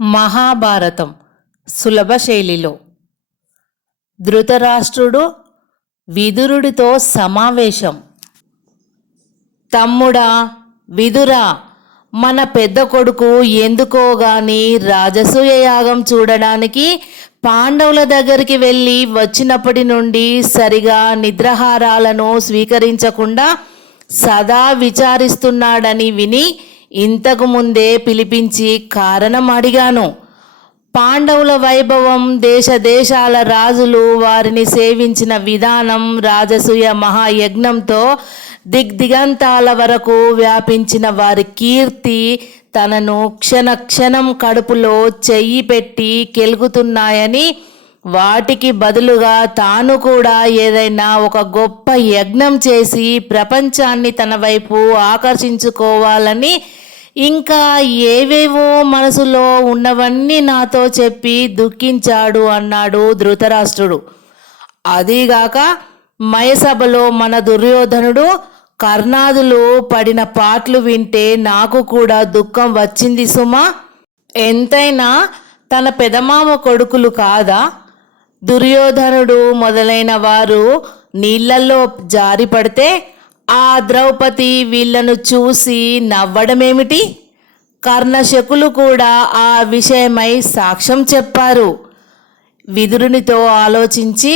మహాభారతం సులభ శైలిలో. ధృతరాష్ట్రుడు విదురుడితో సమావేశం. తమ్ముడా విదురా మన పెద్ద కొడుకు ఎందుకోగాని రాజసూయ యాగం చూడడానికి పాండవుల దగ్గరికి వెళ్ళి వచ్చినప్పటి నుండి సరిగా నిద్రహారాలను స్వీకరించకుండా సదా విచారిస్తున్నాడని విని ఇంతకు ముందే పిలిపించి కారణం అడిగాను. పాండవుల వైభవం దేశ దేశాల రాజులు వారిని సేవించిన విధానం రాజసూయ మహాయజ్ఞంతో దిగ్దిగంతాల వరకు వ్యాపించిన వారి కీర్తి తనను క్షణ క్షణం కడుపులో చెయ్యి పెట్టి కెలుగుతున్నాయని వాటికి బదులుగా తాను కూడా ఏదైనా ఒక గొప్ప యజ్ఞం చేసి ప్రపంచాన్ని తన వైపు ఆకర్షించుకోవాలని ఇంకా ఏవేవో మనసులో ఉన్నవన్నీ నాతో చెప్పి దుఃఖించాడు అన్నాడు ధృతరాష్ట్రుడు. అదీగాక మయసభలో మన దుర్యోధనుడు కర్ణాదులు పడిన పాటలు వింటే నాకు కూడా దుఃఖం వచ్చింది సుమా. ఎంతైనా తన పెదమామ కొడుకులు కాదా? దుర్యోధనుడు మొదలైన వారు నీళ్ళల్లో జారి పడితే ఆ ద్రౌపది వీళ్ళను చూసి నవ్వడమేమిటి? కర్ణశకులు కూడా ఆ విషయమై సాక్ష్యం చెప్పారు. విదురునితో ఆలోచించి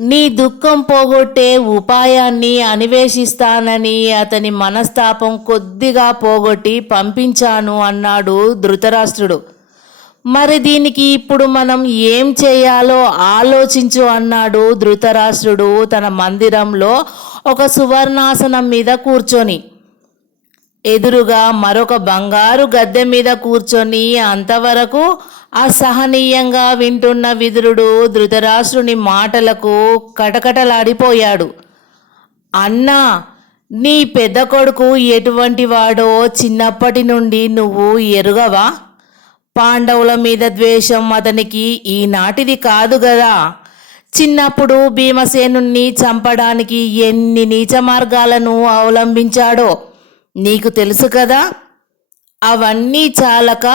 నీ దుఃఖం పోగొట్టే ఉపాయాన్ని అన్వేషిస్తానని అతని మనస్తాపం కొద్దిగా పోగొట్టి పంపించాను అన్నాడు ధృతరాష్ట్రుడు. మరి దీనికి ఇప్పుడు మనం ఏం చేయాలో ఆలోచించు అన్నాడు ధృతరాష్ట్రుడు తన మందిరంలో ఒక సువర్ణాసనం మీద కూర్చొని. ఎదురుగా మరొక బంగారు గద్దె మీద కూర్చొని అంతవరకు అసహనీయంగా వింటున్న విదురుడు ధృతరాష్ట్రుని మాటలకు కటకటలాడిపోయాడు. అన్నా నీ పెద్ద కొడుకు ఎటువంటి వాడో చిన్నప్పటి నుండి నువ్వు ఎరుగవా? పాండవుల మీద ద్వేషం అతనికి ఈనాటిది కాదు గదా. చిన్నప్పుడు భీమసేనుణ్ణి చంపడానికి ఎన్ని నీచ మార్గాలను అవలంబించాడో నీకు తెలుసు కదా? అవన్నీ చాలక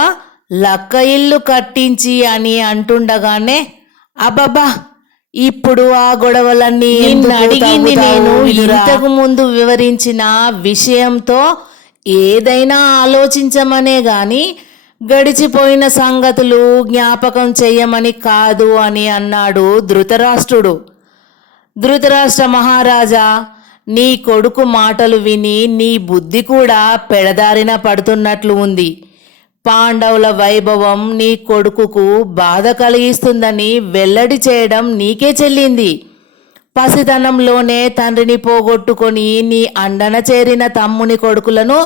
లక్క ఇల్లు కట్టించి అని అంటుండగానే అబ్బబ్బా! ఇప్పుడు ఆ గొడవలన్నీ అడిగింది నేను ఇంతకు ముందు వివరించిన విషయంతో ఏదైనా ఆలోచించమనే గాని గడిచిపోయిన సంగతులు జ్ఞాపకం చెయ్యమని కాదు అని అన్నాడు ధృతరాష్ట్రుడు. ధృతరాష్ట్ర మహారాజా నీ కొడుకు మాటలు విని నీ బుద్ధి కూడా పెడదారిన పడుతున్నట్లు ఉంది. పాండవుల వైభవం నీ కొడుకుకు బాధ కలిగిస్తుందని వెల్లడి చేయడం నీకే చెల్లింది. పసితనంలోనే తండ్రిని పోగొట్టుకొని నీ అండన చేరిన తమ్ముని కొడుకులను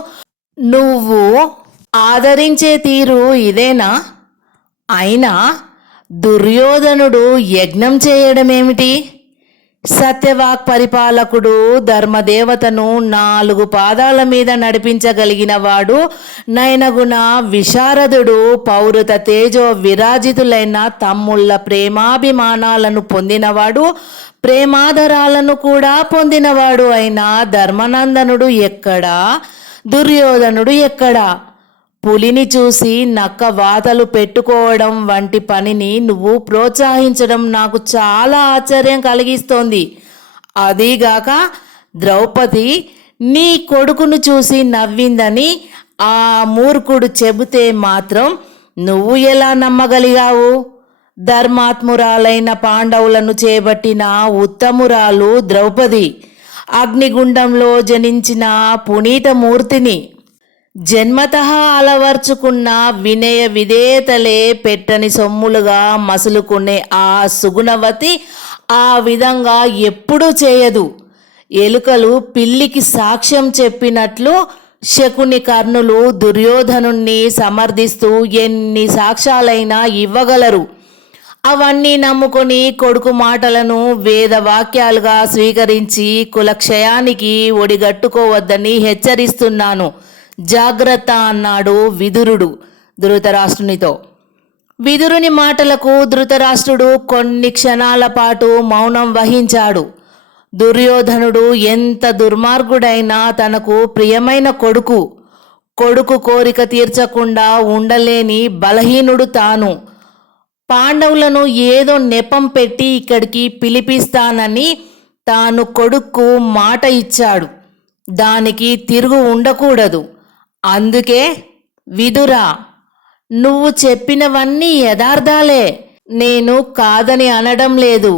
నువ్వు ఆదరించే తీరు ఇదేనా? అయినా దుర్యోధనుడు యజ్ఞం చేయడమేమిటి? సత్యవాక్ పరిపాలకుడు ధర్మదేవతను నాలుగు పాదాల మీద నడిపించగలిగిన వాడు నయనగుణ విశారదుడు పౌరత తేజో విరాజితులైన తమ్ముళ్ళ ప్రేమాభిమానాలను పొందినవాడు ప్రేమాదరాలను కూడా పొందినవాడు అయిన ధర్మనందనుడు ఎక్కడా? దుర్యోధనుడు ఎక్కడా? పులిని చూసి నక్క వాతలు పెట్టుకోవడం వంటి పనిని నువ్వు ప్రోత్సహించడం నాకు చాలా ఆశ్చర్యం కలిగిస్తోంది. అదీగాక ద్రౌపది నీ కొడుకును చూసి నవ్విందని ఆ మూర్ఖుడు చెబితే మాత్రం నువ్వు ఎలా నమ్మగలిగావు? ధర్మాత్మురాలైన పాండవులను చేపట్టిన ఉత్తమురాలు ద్రౌపది. అగ్నిగుండంలో జనించిన పునీతమూర్తిని జన్మత అలవర్చుకున్న వినయ విధేయతలే పెట్టని సొమ్ములుగా మసులుకునే ఆ సుగుణవతి ఆ విధంగా ఎప్పుడూ చేయదు. ఎలుకలు పిల్లికి సాక్ష్యం చెప్పినట్లు శకుని కర్ణులు దుర్యోధనుణ్ణి సమర్థిస్తూ ఎన్ని సాక్ష్యాలైనా ఇవ్వగలరు. అవన్నీ నమ్ముకొని కొడుకు మాటలను వేదవాక్యాలుగా స్వీకరించి కులక్షయానికి ఒడిగట్టుకోవద్దని హెచ్చరిస్తున్నాను. జాగ్రత్త అన్నాడు విదురుడు ధృతరాష్ట్రునితో. విదురుని మాటలకు ధృతరాష్ట్రుడు కొన్ని క్షణాల పాటు మౌనం వహించాడు. దుర్యోధనుడు ఎంత దుర్మార్గుడైనా తనకు ప్రియమైన కొడుకు కొడుకు కోరిక తీర్చకుండా ఉండలేని బలహీనుడు తాను. పాండవులను ఏదో నెపం పెట్టి ఇక్కడికి పిలిపిస్తానని తాను కొడుక్కు మాట ఇచ్చాడు. దానికి తిరుగు ఉండకూడదు. అందుకే విదురా నువ్వు చెప్పినవన్నీ యథార్థాలే. నేను కాదని అనడం లేదు.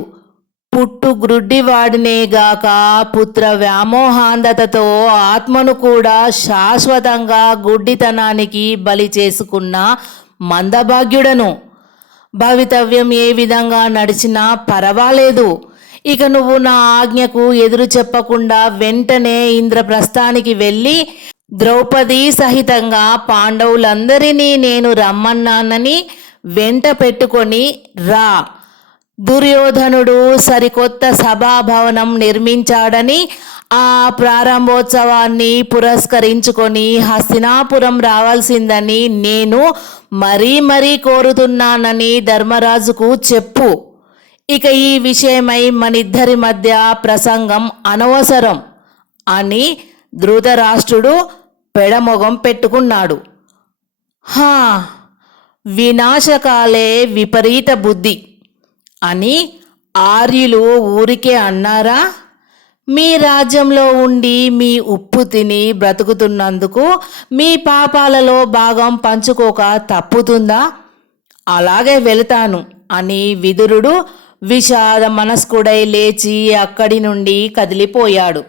పుట్టు గ్రుడ్డివాడినేగాక పుత్ర వ్యామోహాంధతతో ఆత్మను కూడా శాశ్వతంగా గుడ్డితనానికి బలి చేసుకున్న మందభాగ్యుడను. భవితవ్యం ఏ విధంగా నడిచినా పర్వాలేదు. ఇక నువ్వు నా ఆజ్ఞకు ఎదురు చెప్పకుండా వెంటనే ఇంద్రప్రస్థానికి వెళ్ళి ద్రౌపది సహితంగా పాండవులందరినీ నేను రమ్మన్నానని వెంట పెట్టుకొని రా. దుర్యోధనుడు సరికొత్త సభాభవనం నిర్మించాడని ఆ ప్రారంభోత్సవాన్ని పురస్కరించుకొని హస్తినాపురం రావాల్సిందని నేను మరీ మరీ కోరుతున్నానని ధర్మరాజుకు చెప్పు. ఇక ఈ విషయమై మనిద్దరి మధ్య ప్రసంగం అనవసరం అని ధృతరాష్ట్రుడు పెడమొగం పెట్టుకున్నాడు. హా వినాశకాలే విపరీత బుద్ధి. అని ఆర్యులు ఊరికే అన్నారా? మీ రాజ్యంలో ఉండి మీ ఉప్పు తిని బ్రతుకుతున్నందుకు మీ పాపాలలో భాగం పంచుకోక తప్పుతుందా? అలాగే వెళతాను అని విదురుడు విషాద మనస్కుడై లేచి అక్కడి నుండి కదిలిపోయాడు.